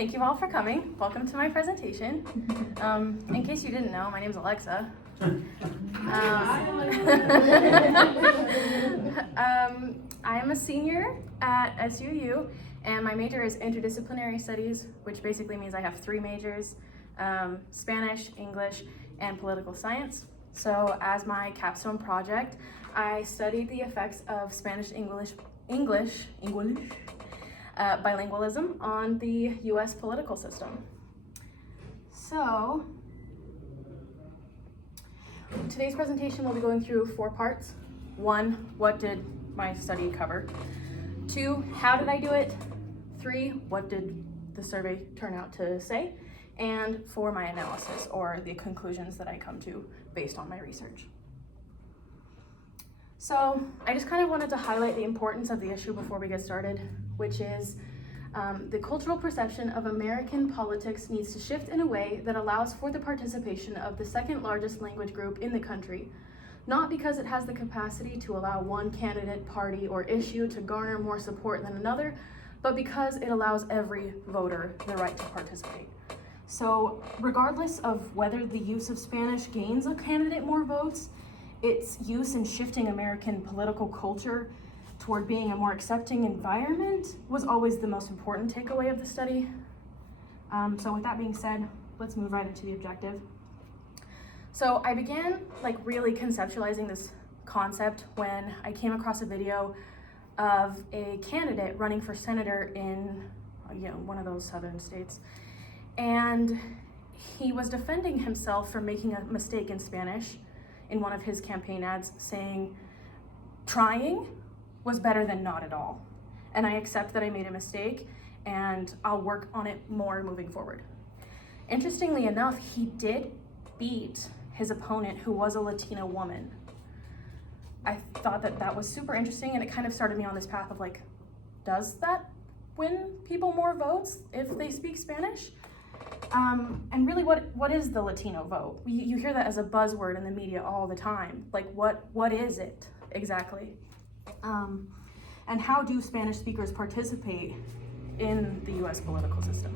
thank you all for coming. Welcome to my presentation. In case you didn't know, my name is Alexa. I am a senior at SUU, and my major is interdisciplinary studies, which basically means I have 3 majors, Spanish, English, and political science. So as my capstone project, I studied the effects of Spanish-English bilingualism on the US political system. So today's presentation will be going through 4 parts. 1, what did my study cover? 2, how did I do it? 3, what did the survey turn out to say? And 4, my analysis, or the conclusions that I come to based on my research. So I just kind of wanted to highlight the importance of the issue before we get started, which is the cultural perception of American politics needs to shift in a way that allows for the participation of the 2nd largest language group in the country, not because it has the capacity to allow one candidate, party, or issue to garner more support than another, but because it allows every voter the right to participate. So regardless of whether the use of Spanish gains a candidate more votes, its use in shifting American political culture toward being a more accepting environment was always the most important takeaway of the study. So with that being said, let's move right into the objective. So I began really conceptualizing this concept when I came across a video of a candidate running for senator in one of those southern states. And he was defending himself for making a mistake in Spanish in one of his campaign ads, saying, trying was better than not at all. And I accept that I made a mistake and I'll work on it more moving forward. Interestingly enough, he did beat his opponent, who was a Latino woman. I thought that was super interesting, and it kind of started me on this path of does that win people more votes if they speak Spanish? And really, what is the Latino vote? You hear that as a buzzword in the media all the time. What is it exactly? And how do Spanish speakers participate in the US political system?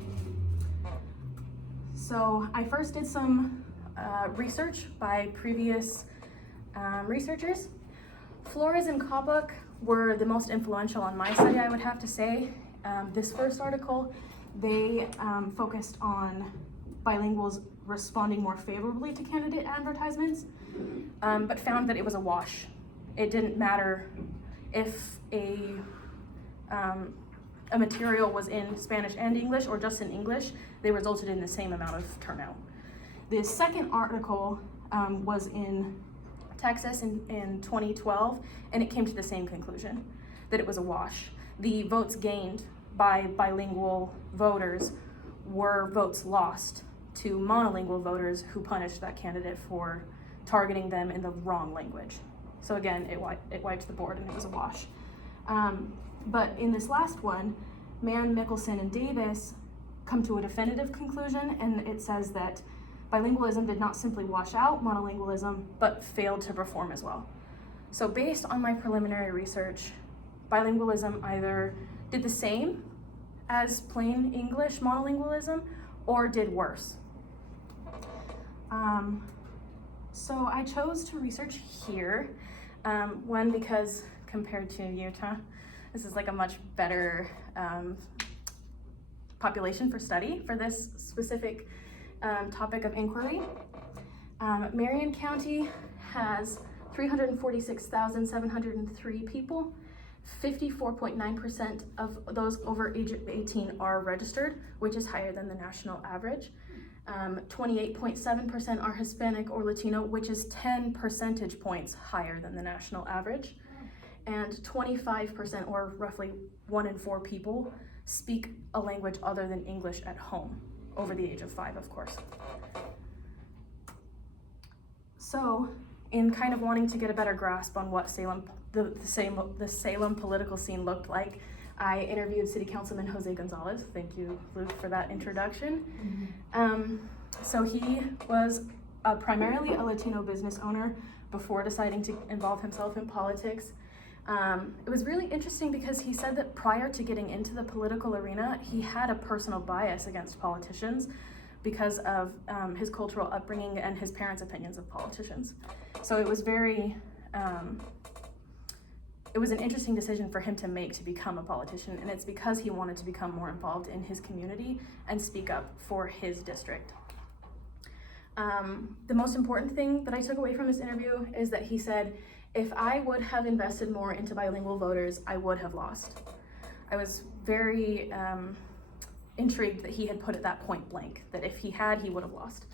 So I first did some research by previous researchers. Flores and Kabuk were the most influential on my study, I would have to say. This first article, they focused on bilinguals responding more favorably to candidate advertisements, but found that it was a wash. It didn't matter if a material was in Spanish and English or just in English, they resulted in the same amount of turnout. The second article was in Texas in 2012, and it came to the same conclusion, that it was a wash. The votes gained by bilingual voters were votes lost to monolingual voters who punished that candidate for targeting them in the wrong language. So again, it wiped the board and it was a wash. But in this last one, Mann, Mickelson, and Davis come to a definitive conclusion, and it says that bilingualism did not simply wash out monolingualism, but failed to perform as well. So based on my preliminary research, bilingualism either did the same as plain English monolingualism or did worse. So I chose to research here, one, because compared to Utah, this is a much better population for study for this specific topic of inquiry. Marion County has 346,703 people. 54.9% of those over age 18 are registered, which is higher than the national average. 28.7% are Hispanic or Latino, which is 10 percentage points higher than the national average. And 25%, or roughly 1 in 4 people, speak a language other than English at home, over the age of 5, of course. So, in kind of wanting to get a better grasp on what the Salem political scene looked like, I interviewed City Councilman Jose Gonzalez. Thank you, Luke, for that introduction. So he was primarily a Latino business owner before deciding to involve himself in politics. It was really interesting because he said that prior to getting into the political arena, he had a personal bias against politicians because of his cultural upbringing and his parents' opinions of politicians. So it was it was an interesting decision for him to make to become a politician, and it's because he wanted to become more involved in his community and speak up for his district. The most important thing that I took away from this interview is that he said, if I would have invested more into bilingual voters, I would have lost. I was very intrigued that he had put it that point blank, that if he had, he would have lost,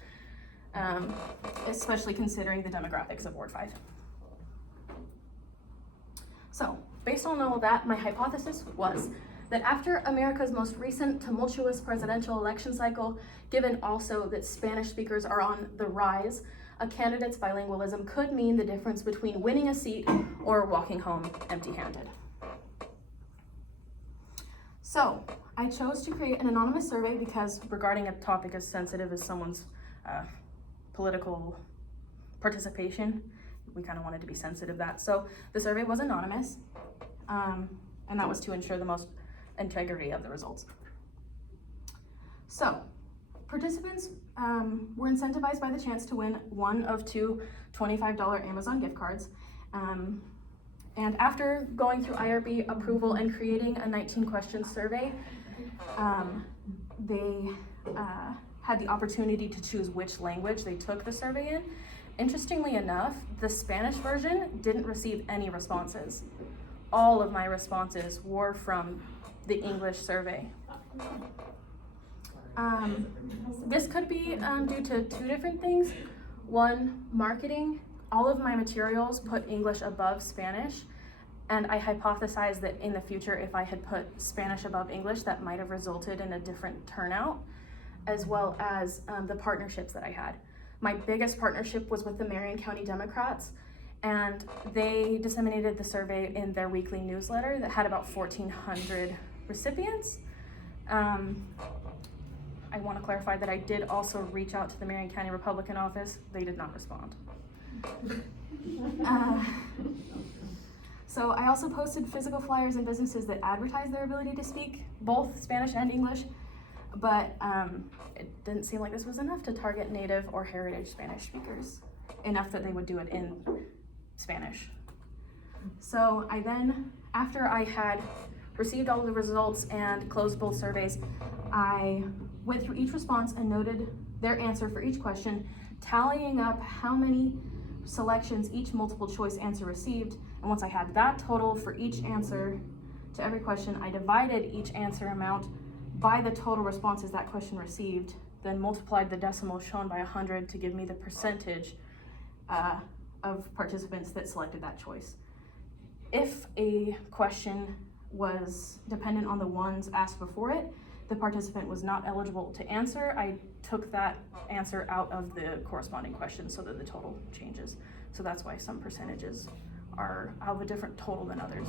especially considering the demographics of Ward 5. So, based on all of that, my hypothesis was that after America's most recent tumultuous presidential election cycle, given also that Spanish speakers are on the rise, a candidate's bilingualism could mean the difference between winning a seat or walking home empty-handed. So, I chose to create an anonymous survey because regarding a topic as sensitive as someone's political participation, we kind of wanted to be sensitive to that. So the survey was anonymous, and that was to ensure the most integrity of the results. So participants were incentivized by the chance to win one of two $25 Amazon gift cards. And after going through IRB approval and creating a 19-question survey, they had the opportunity to choose which language they took the survey in. Interestingly enough, the Spanish version didn't receive any responses. All of my responses were from the English survey. This could be due to two different things. One, marketing. All of my materials put English above Spanish, and I hypothesized that in the future, if I had put Spanish above English, that might have resulted in a different turnout, as well as the partnerships that I had. My biggest partnership was with the Marion County Democrats, and they disseminated the survey in their weekly newsletter that had about 1,400 recipients. I want to clarify that I did also reach out to the Marion County Republican office. They did not respond. So I also posted physical flyers in businesses that advertise their ability to speak both Spanish and English, but it didn't seem like this was enough to target native or heritage Spanish speakers, enough that they would do it in Spanish. So I then, after I had received all of the results and closed both surveys, I went through each response and noted their answer for each question, tallying up how many selections each multiple choice answer received. And once I had that total for each answer to every question, I divided each answer amount by the total responses that question received, then multiplied the decimal shown by 100 to give me the percentage of participants that selected that choice. If a question was dependent on the ones asked before it, the participant was not eligible to answer. I took that answer out of the corresponding question so that the total changes. So that's why some percentages are of a different total than others.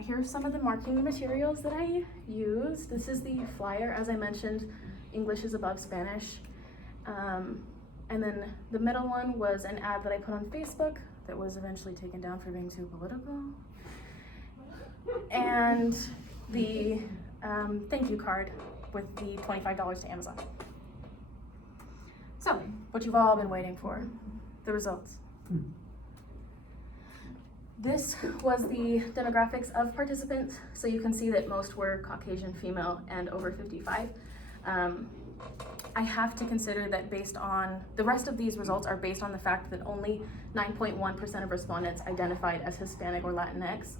Here are some of the marking materials that I used. This is the flyer. As I mentioned, English is above Spanish. And then the middle one was an ad that I put on Facebook that was eventually taken down for being too political. And the thank you card with the $25 to Amazon. So, what you've all been waiting for, the results. This was the demographics of participants, so you can see that most were Caucasian, female, and over 55. I have to consider that based on, the rest of these results are based on the fact that only 9.1% of respondents identified as Hispanic or Latinx.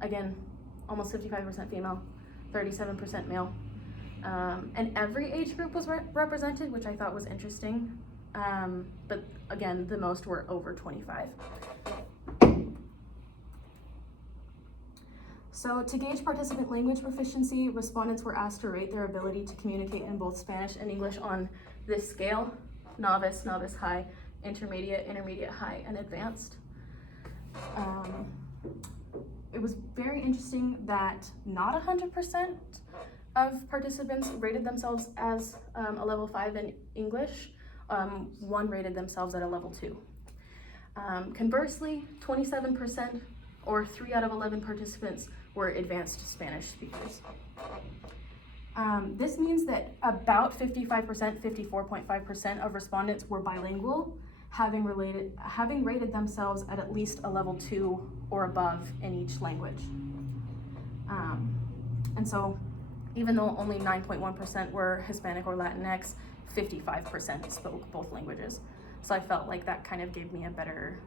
Again, almost 55% female, 37% male. And every age group was represented, which I thought was interesting. But again, the most were over 25. So to gauge participant language proficiency, respondents were asked to rate their ability to communicate in both Spanish and English on this scale: novice, novice high, intermediate, intermediate high, and advanced. It was very interesting that not 100% of participants rated themselves as a level 5 in English. One rated themselves at a level 2. Conversely, 27% or 3 out of 11 participants were advanced Spanish speakers. This means that about 55%, 54.5% of respondents were bilingual, having rated themselves at least a level 2 or above in each language. And so even though only 9.1% were Hispanic or Latinx, 55% spoke both languages. So I felt like that kind of gave me a better,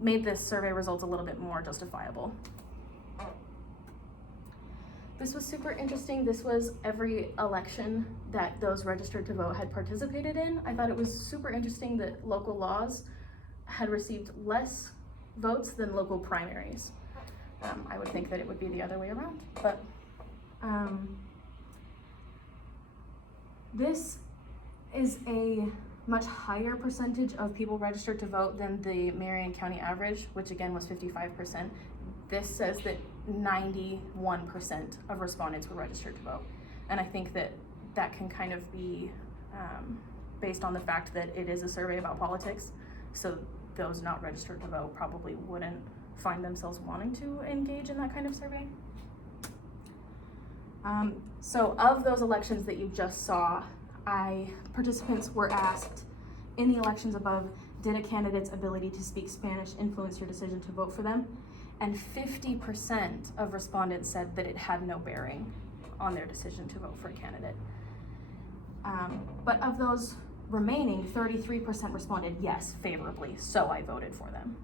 made this survey results a little bit more justifiable. This was super interesting. This was every election that those registered to vote had participated in. I thought it was super interesting that local laws had received less votes than local primaries. I would think that it would be the other way around, but this is a much higher percentage of people registered to vote than the Marion County average, which again was 55%. This says that 91% of respondents were registered to vote. And I think that that can kind of be based on the fact that it is a survey about politics. So those not registered to vote probably wouldn't find themselves wanting to engage in that kind of survey. So of those elections that you just saw, participants were asked in the elections above, did a candidate's ability to speak Spanish influence your decision to vote for them? And 50% of respondents said that it had no bearing on their decision to vote for a candidate. But of those remaining, 33% responded yes, favorably, so I voted for them.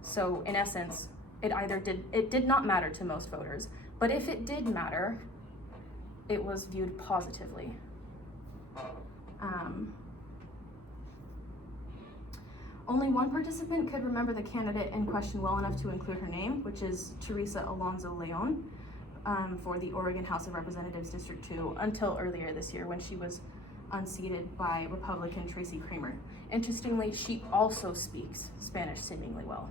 So in essence, it did not matter to most voters, but if it did matter, it was viewed positively. Only one participant could remember the candidate in question well enough to include her name, which is Teresa Alonso Leon for the Oregon House of Representatives District 2 until earlier this year when she was unseated by Republican Tracy Kramer. Interestingly, she also speaks Spanish seemingly well.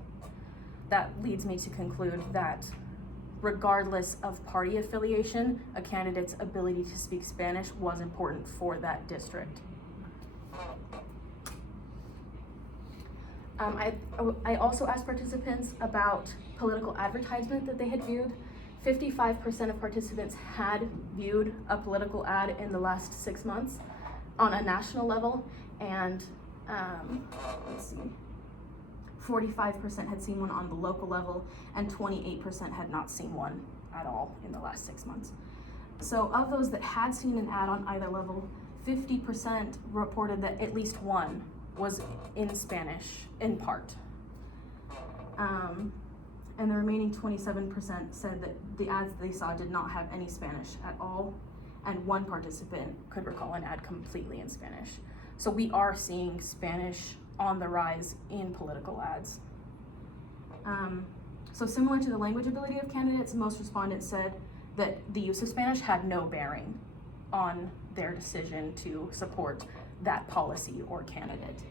That leads me to conclude that regardless of party affiliation, a candidate's ability to speak Spanish was important for that district. I also asked participants about political advertisement that they had viewed. 55% of participants had viewed a political ad in the last 6 months on a national level, and 45% had seen one on the local level, and 28% had not seen one at all in the last 6 months. So of those that had seen an ad on either level, 50% reported that at least one was in Spanish in part. And the remaining 27% said that the ads they saw did not have any Spanish at all, and one participant could recall an ad completely in Spanish. So we are seeing Spanish on the rise in political ads. So similar to the language ability of candidates, most respondents said that the use of Spanish had no bearing on their decision to support that policy or candidate.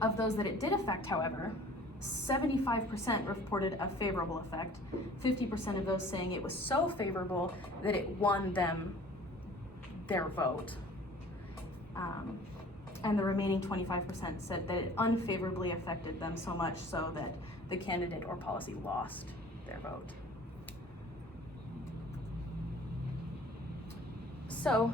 Of those that it did affect, however, 75% reported a favorable effect, 50% of those saying it was so favorable that it won them their vote. And the remaining 25% said that it unfavorably affected them so much so that the candidate or policy lost their vote. So,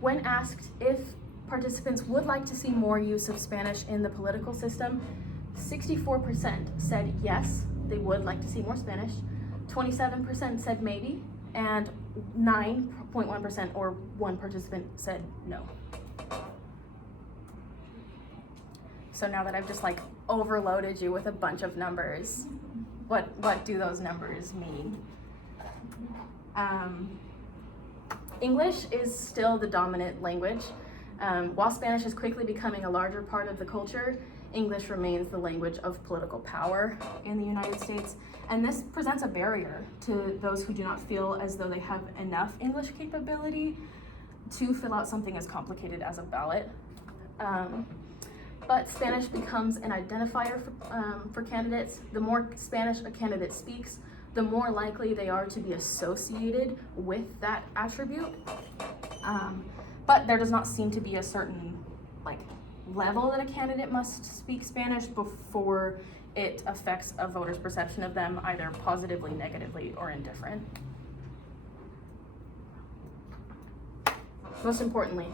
when asked if participants would like to see more use of Spanish in the political system, 64% said yes, they would like to see more Spanish, 27% said maybe, and 9.1% or one participant said no. So now that I've just overloaded you with a bunch of numbers, what do those numbers mean? English is still the dominant language. While Spanish is quickly becoming a larger part of the culture, English remains the language of political power in the United States. And this presents a barrier to those who do not feel as though they have enough English capability to fill out something as complicated as a ballot. But Spanish becomes an identifier for candidates. The more Spanish a candidate speaks, the more likely they are to be associated with that attribute. but there does not seem to be a certain level that a candidate must speak Spanish before it affects a voter's perception of them, either positively, negatively, or indifferent. Most importantly,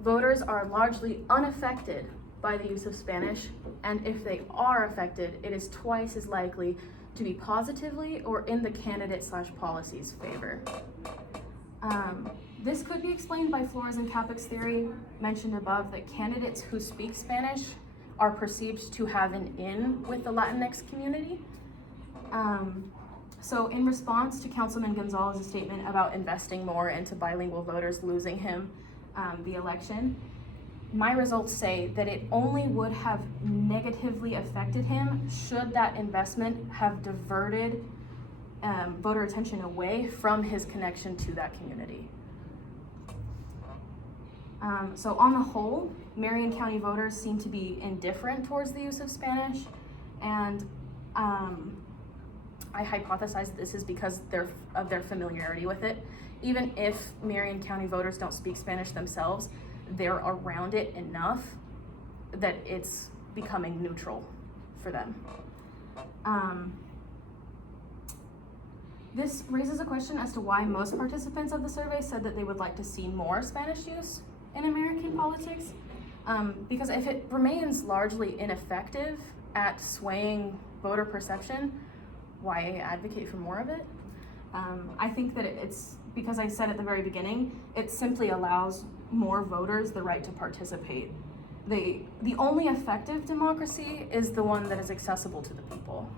voters are largely unaffected by the use of Spanish, and if they are affected, it is twice as likely to be positively or in the candidate/policy's favor. This could be explained by Flores and Capek's theory mentioned above, that candidates who speak Spanish are perceived to have an in with the Latinx community. So in response to Councilman Gonzalez's statement about investing more into bilingual voters losing him the election, my results say that it only would have negatively affected him should that investment have diverted voter attention away from his connection to that community. So on the whole, Marion County voters seem to be indifferent towards the use of Spanish, and I hypothesize this is because of their familiarity with it. Even if Marion County voters don't speak Spanish themselves, they're around it enough that it's becoming neutral for them. This raises a question as to why most participants of the survey said that they would like to see more Spanish use in American politics. Because if it remains largely ineffective at swaying voter perception, why advocate for more of it? I think that it's because I said at the very beginning, it simply allows more voters the right to participate. The only effective democracy is the one that is accessible to the people.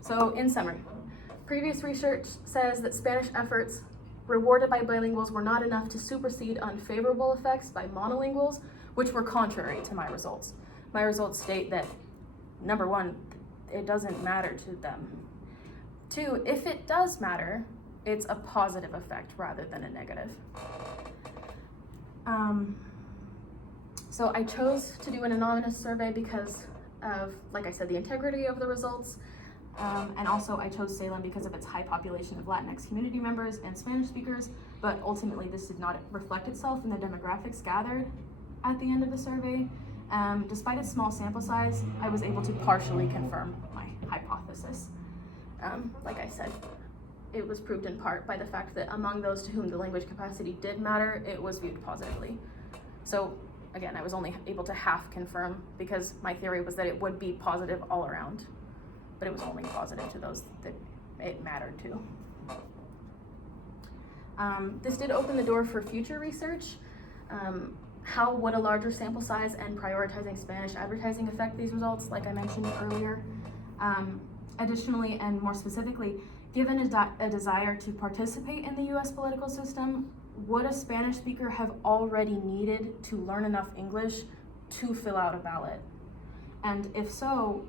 So in summary, previous research says that Spanish efforts rewarded by bilinguals were not enough to supersede unfavorable effects by monolinguals, which were contrary to my results. My results state that, number one, it doesn't matter to them. Two, if it does matter, it's a positive effect rather than a negative. So I chose to do an anonymous survey because of, like I said, the integrity of the results. And also I chose Salem because of its high population of Latinx community members and Spanish speakers, but ultimately this did not reflect itself in the demographics gathered at the end of the survey. Despite its small sample size, I was able to partially confirm my hypothesis. Like I said, it was proved in part by the fact that among those to whom the language capacity did matter, it was viewed positively. So again, I was only able to half confirm because my theory was that it would be positive all around, but it was only positive to those that it mattered to. This did open the door for future research. How would a larger sample size and prioritizing Spanish advertising affect these results, like I mentioned earlier? Additionally, and more specifically, given a desire to participate in the US political system, would a Spanish speaker have already needed to learn enough English to fill out a ballot? And if so,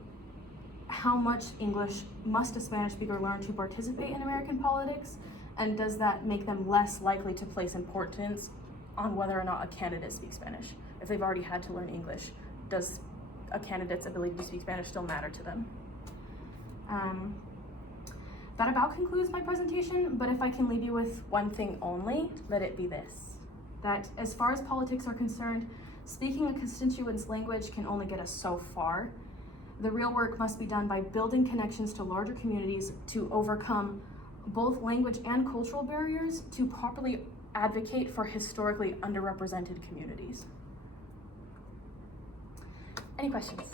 how much English must a Spanish speaker learn to participate in American politics? And does that make them less likely to place importance on whether or not a candidate speaks Spanish? If they've already had to learn English, does a candidate's ability to speak Spanish still matter to them? That about concludes my presentation, but if I can leave you with one thing only, let it be this: that as far as politics are concerned, speaking a constituent's language can only get us so far. The real work must be done by building connections to larger communities to overcome both language and cultural barriers to properly advocate for historically underrepresented communities. Any questions?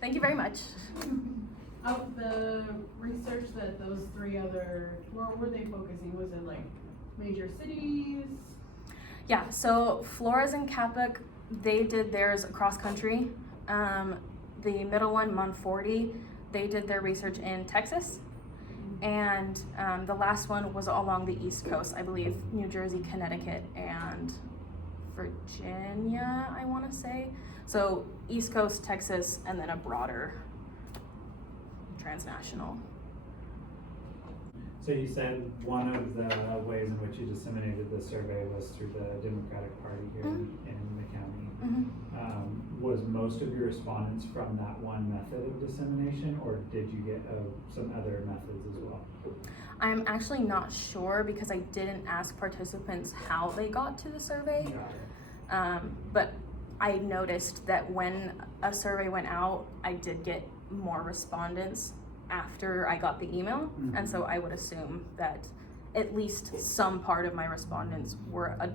Thank you very much. Of the research that those three other, where were they focusing? Was it like major cities? Yeah, so Flores and Capek, they did theirs across country. The middle one, Monforte, they did their research in Texas. And the last one was along the East Coast, I believe, New Jersey, Connecticut, and Virginia, I want to say. So East Coast, Texas, and then a broader transnational. So you said one of the ways in which you disseminated the survey was through the Democratic Party here in the county. Was most of your respondents from that one method of dissemination, or did you get some other methods as well? I'm actually not sure because I didn't ask participants how they got to the survey. But I noticed that when a survey went out, I did get more respondents after I got the email. And so I would assume that at least some part of my respondents were a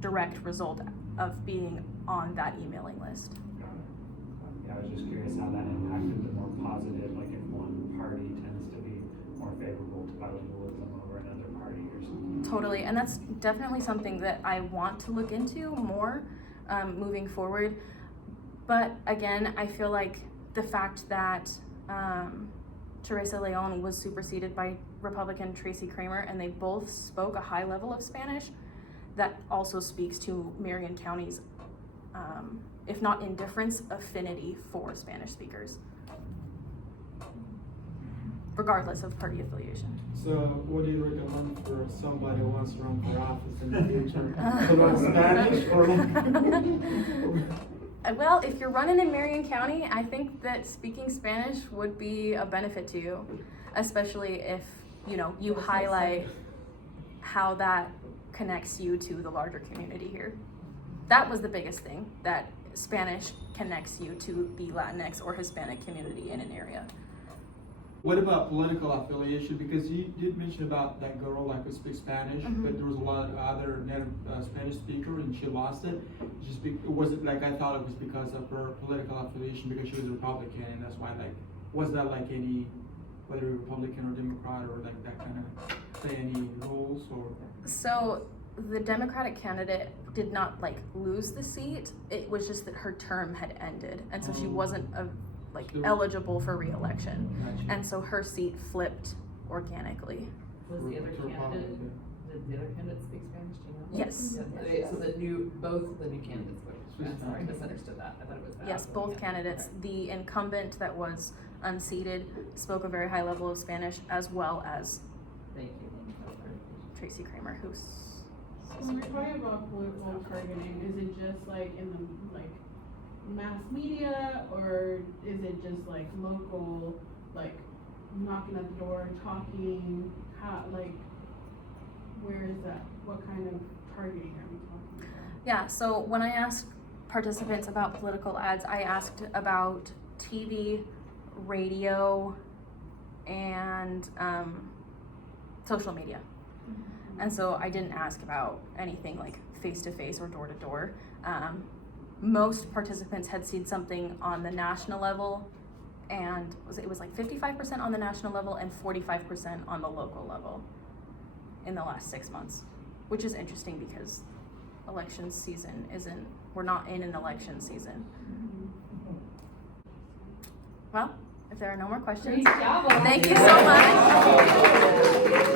direct result of being on that emailing list. Yeah, I was just curious how that impacted the more positive, like if one party tends to be more favorable to bilingualism over another party or something. Totally, and that's definitely something that I want to look into more moving forward. But again, I feel like the fact that Teresa Leon was superseded by Republican Tracy Kramer, and they both spoke a high level of Spanish, that also speaks to Marion County's, if not indifference, affinity for Spanish speakers, regardless of party affiliation. So what do you recommend for somebody who wants to run for office in the future? To learn Spanish or? Well, if you're running in Marion County, I think that speaking Spanish would be a benefit to you, especially if, you highlight how that connects you to the larger community here. That was the biggest thing, that Spanish connects you to the Latinx or Hispanic community in an area. What about political affiliation? Because you did mention about that girl who speaks Spanish, but there was a lot of other native Spanish speakers, and she lost it. Was it like, I thought it was because of her political affiliation, because she was a Republican, and that's why, was that any, whether Republican or Democrat, or that kind of, say, any rules or? So the Democratic candidate did not lose the seat. It was just that her term had ended, and so she wasn't eligible for re-election. Gotcha. And so her seat flipped organically. Was the other candidate, did the other candidate speak Spanish, do you know? Yes. So both of the new candidates spoke Spanish. Sorry, I misunderstood that. I thought it was that. Yes, both candidates. The incumbent that was unseated spoke a very high level of Spanish, as well as Thank you. Tracy Kramer, who's When we're talking about political targeting, is it just in the mass media, or is it just local, knocking at the door, talking? How where is that? What kind of targeting are we talking about? Yeah, so when I asked participants about political ads, I asked about TV, radio, and social media. And so I didn't ask about anything face-to-face or door-to-door. Most participants had seen something on the national level, and it was 55% on the national level and 45% on the local level in the last 6 months, which is interesting because election season we're not in an election season. Well, if there are no more questions, Great job. thank you so much.